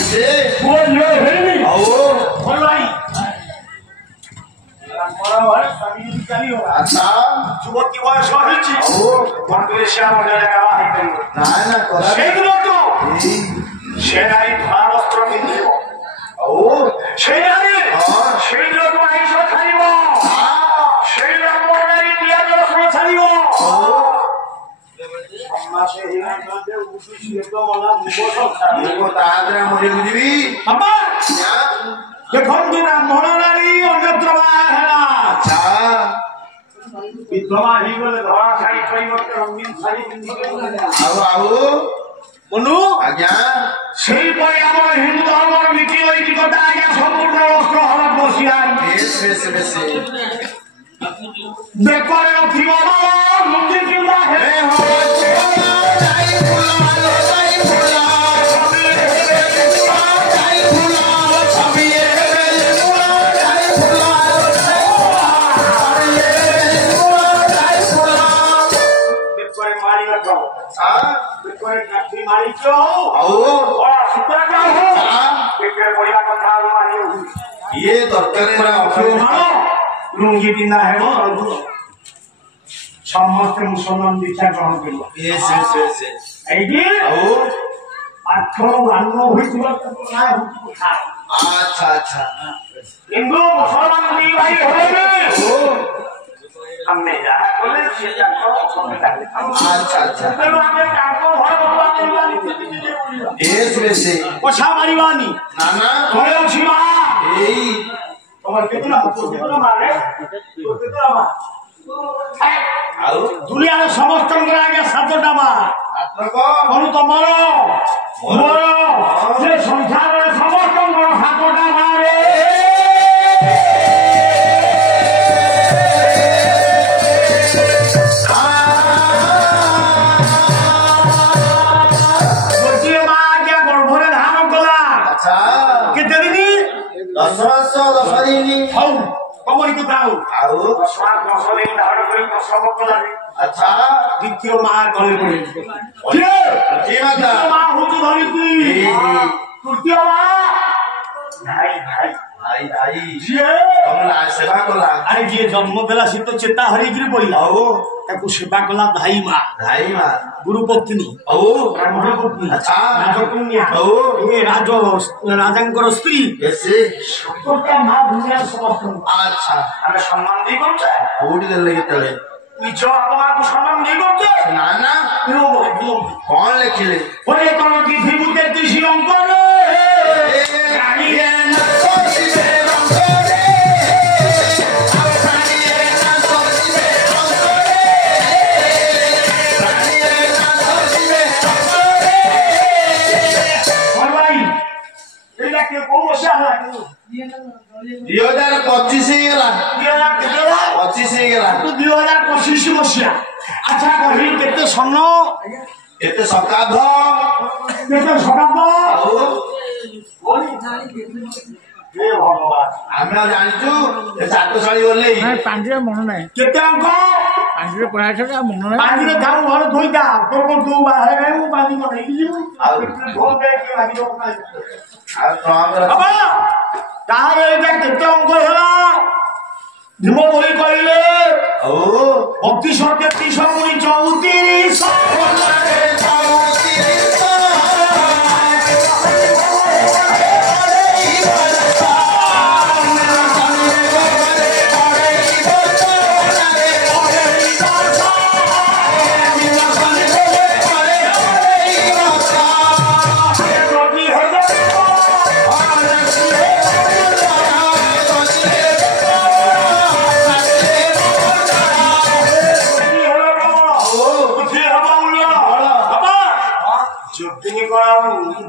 कैसे वो लो है नहीं आओ बोल भाई बराबर सभी चली होगा अच्छा जुबक की बयस होइछि आओ मन করে শ্যাম হয়ে জায়গা হাই করিব না না করা সেইগুলো তো সে নারী ধরা বস্ত্র পিন্ধিব आओ সেই নারী সেই লোক আইস ছাড়িব সেই লোক নারী পিয়াজ রসুন ছাড়িব সমাজে হিনা মধ্যে উঠি তো মলা মুখ वो तादरा मुझे बुझबी বাবা দেখুন দুটা মনোনারী অন্যত্র বাহেলা अच्छा বিধবা হয়ে গেলে ধরা শাড়ি পরিবর্তে রঙিন শাড়ি পিন্ধিবে आओ आओ বনু आज्ञा সেই পরে আমার হিন্দু ধর্মের নীতি নৈতিকতা আগে সম্পূর্ণ অস্ত্র হরত বসিয়াই बेस बेस बेस বেকরে রথি বাবা মন্দির কিংবা হে हो जाई फुला जाई फुला जाई फुला सभी जाई फुला जाई फुला বেকরে মারি রাখো हां বেকরে কাটি মারি কেউ आओ ওরা সুতরা কেউ हां বেকরে পরিবার কথা মারিও ये दरकार ना মানো লুঙ্গি পিন্ধা হেব সমস্ত মুসলমান দীক্ষা গ্রহণ করব बेस बेस बेस এইটি आओ পাঠ্য গান্য হইছিল না খায় अच्छा अच्छा হিন্দু মুসলমান দুই ভাই হইবে ओ हमने যারা বলে সে জানো अच्छा अच्छा তেও আমি কাকো ঘর বলতে জানি बेस बेस কোছা মারিবানি ना ना কয়ও সীমা এই তোমার কেতনা মারে কেতনা মা ଆଉ দুনিয়ার সমস্তଙ୍କର আগে সাতটা মা ଆପଣଙ୍କ কোন তোমার মোর যে সংসারের সমস্তଙ୍କର সাতটা মারে ଗୋଟିଏ ମା ଆଜ୍ଞା ଗର୍ଭରେ ଧାରଣ କଲା ଆଚ୍ଛା କେତେ ଦିନ 10 ମାସ 10 ଦିନ ହଉ କମରି କଥା ହଉ ଆଉ 10 ମାସ 10 ଦିନ ଧାରଣ କରି ପ୍ରସବ କଲାନି ଆଚ୍ଛା ଦ୍ୱିତୀୟ ମା ଗଲେ ପଡିଲେ জি মাতা ମା ହଉଛି ଧରିତ୍ରୀ ତୃତୀୟ ମା ଭାଇ ଭାଇ ଭାଇ ଭାଇ ଯିଏ ତମେ ସେବା କଲା ଆରେ ଯିଏ ଜନ୍ମ ଦେଲା ସେ ତ ଚେତା ହରେଇକିରି ପଡିଲା ଆଉ ତାକୁ ସେବା କଲା ଭାଇ ମା ଭାଇ ମା ଗୁରୁ ପତ୍ନୀ ଆଉ ବ୍ରାହ୍ମଣ ପତ୍ନୀ ଆଚ୍ଛା ରାଜକନ୍ୟା ଆଉ ଏ ରାଜାଙ୍କର ସ୍ତ୍ରୀ ବେଶୀ ସତଟା ମା ଦୁନିଆର ସମସ୍ତଙ୍କୁ ଆଚ୍ଛା ଆମେ ସମ୍ମାନ ଦେଇ କରୁଛେ କୋଉଠି ଦେଲେ କେତେବେଳେ ନିଜ ବାପା ମାଙ୍କୁ ସମ୍ମାନ ଦେଇ କରୁଛେ ନା ନା କଣ ଲେଖିଲେ ওরে কোন পৃথিবীতে কৃষি অঙ্কনে জানিয়ে না সজিবে রঙ্গরে আর প্রাণীয়ে না সজিবে রঙ্গরে প্রাণীয়ে না সজিবে রঙ্গরে ভাই এটা কি কোন বসে হলা 2025 ହେଇଗଲା 25 ହେଇଗଲା 2025 মସିହା আচ্ছা কহি কেতে সন্ন ଏତେ ସକାଧ କେତେ ଶତାବ୍ଦ ଆଉ ହେ ଭଗବାନ ଆମେ ଆଉ ଜାଣିଛୁ ଏ ଚାଟଶାଳୀ ବୋଲି ପାଞ୍ଜିରେ ମନ ନାହିଁ କେତେ ଅଙ୍କ ପାଞ୍ଜିରେ ପଢାଇଛନ୍ତି ଆଉ ମନ ନାହିଁ ପାଞ୍ଜିରେ ଥାଉ ଘର ଧୋଇତା ତୋର କଣ ତୁ ବାହାରେ ଗାଇବୁ ପାଞ୍ଜି କଣ ନେଇକି ଯିବୁ ଆଉ ଢୋଲ ଦେଇକି ମାଗି ଦବୁ ନାହିଁ ଆଉ ତମର ବାବା ତାହେଲେ ଏଇଟା କେତେ ଅଙ୍କ ହେଲା ଭୀମ ବହି କହିଲେ ଆଉ 32 33 ପୁଣି 34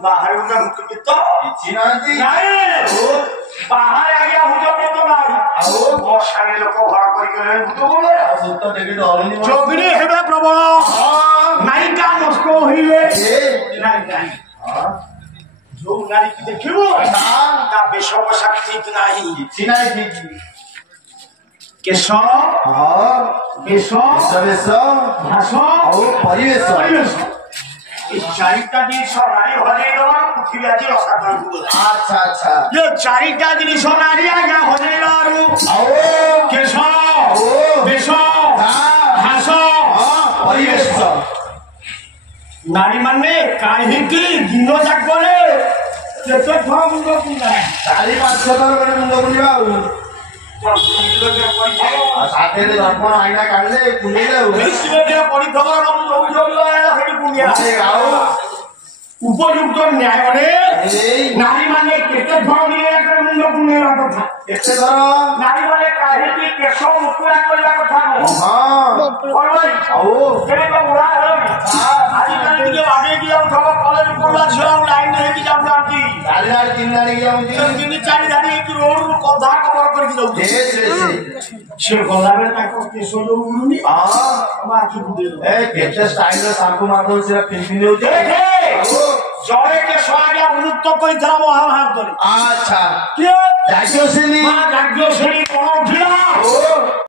ବାହାରେ ଗୋଟେ ଭୂତପ୍ରେତ କିଛି ନାହାନ୍ତି ନାଇଁ ବାହାରେ ଆଜ୍ଞା ଭୂତପ୍ରେତ ନାହିଁ ଆଉ ବର୍ଷାରେ ଲୋକ ଘର କରିଗଲେ ଭୂତ ବୋଲେ ଭୂତ ଟିକେ ଡରୁନି ଯୋଗିନୀ ହେବେ ପ୍ରବଳ ନାୟିକା ନଷ୍ଟ ହୋଇବେ ଯୋଉ ନାରୀକି ଦେଖିବୁ ତା ବେଶ ପୋଷାକ ଠିକ ନାହିଁ କିଛି ନାହିଁ ଠିକ କେଶ ହଁ ବେଶ ବେଶ ଭାଷ ଆଉ ପରିବେଶ ପରିବେଶ এই চারিটা জিনিস নারী হজেই দেওয়ার ପୃଥିବୀ ଆଜି ରସାତଳକୁ ଗଲା ଆଚ୍ଛା ଆଚ୍ଛା ଏ ଚାରିଟା ଜିନିଷ ନାରୀ ଆଜ୍ଞା ହଜେଇଲାରୁ ଆଉ କେଶ ଓ ବେଶ ଘାସ ପରିବେଶ ନାରୀ ମାନେ କାହିଁକି ଦିନ ଯାକରେ କେତେ ଥର ମୁଣ୍ଡ କୁଣ୍ଡାଏ 4-5 ଥର ଗୋଟେ ମୁଣ୍ଡ ବୁଲିବା ଆଉ ସାଥେରେ ଦର୍ପଣ ଆଇନା କାଢିଲେ କୁଣ୍ଡେଇଲେ ଆଉ ଆଉ ଉପଯୁକ୍ତ ନ୍ୟାୟରେ ଏଇ ନାରୀ ମାନେ କେତେ ଥର ମୁଣ୍ଡ କୁଣ୍ଡେଇବା କଥା କେତେ ଥର ନାରୀ ମାନେ କାହିଁକି କେଶ ମୁକୁଳା କରିବା କଥା ନୁହଁ ଆଉ ଆଜିକାଲି ଟିକେ ବାଗେଇକି ଯାଉଥିବ କଲେଜ ପଢୁଆ ଝିଅ ଆଉ ଲାଇନ ହେଇକି ଯାଉନାହାନ୍ତି 4 ଧାଡ଼ି 3 ଧାଡ଼ି ଯାଉଛି 3-4 ଧାଡ଼ି ହେଇକି ରୋଡରୁ କଧା କବର କରିକି ଯାଉଛି ସେ ଗଲାବେଳେ ତାଙ୍କ କେଶ ଯୋଉ ଉଡୁନି ଆଖିକୁ ଏ କେତେ ଷ୍ଟାଇଲର ସାମ୍ପୁ ମାରିଦଉଛି ସେଟା ପିନ୍ଧି ନେଉଛି ଜଣେ କେଶ ଆଜ୍ଞା ଉନ୍ମୁକ୍ତ କରିଥିଲା ମହାଭାରତରେ ଆଚ୍ଛା କିଏ ଯାଜ୍ଞସେନୀ ଯାଜ୍ଞସେନୀ କଣ ଉଠିଲା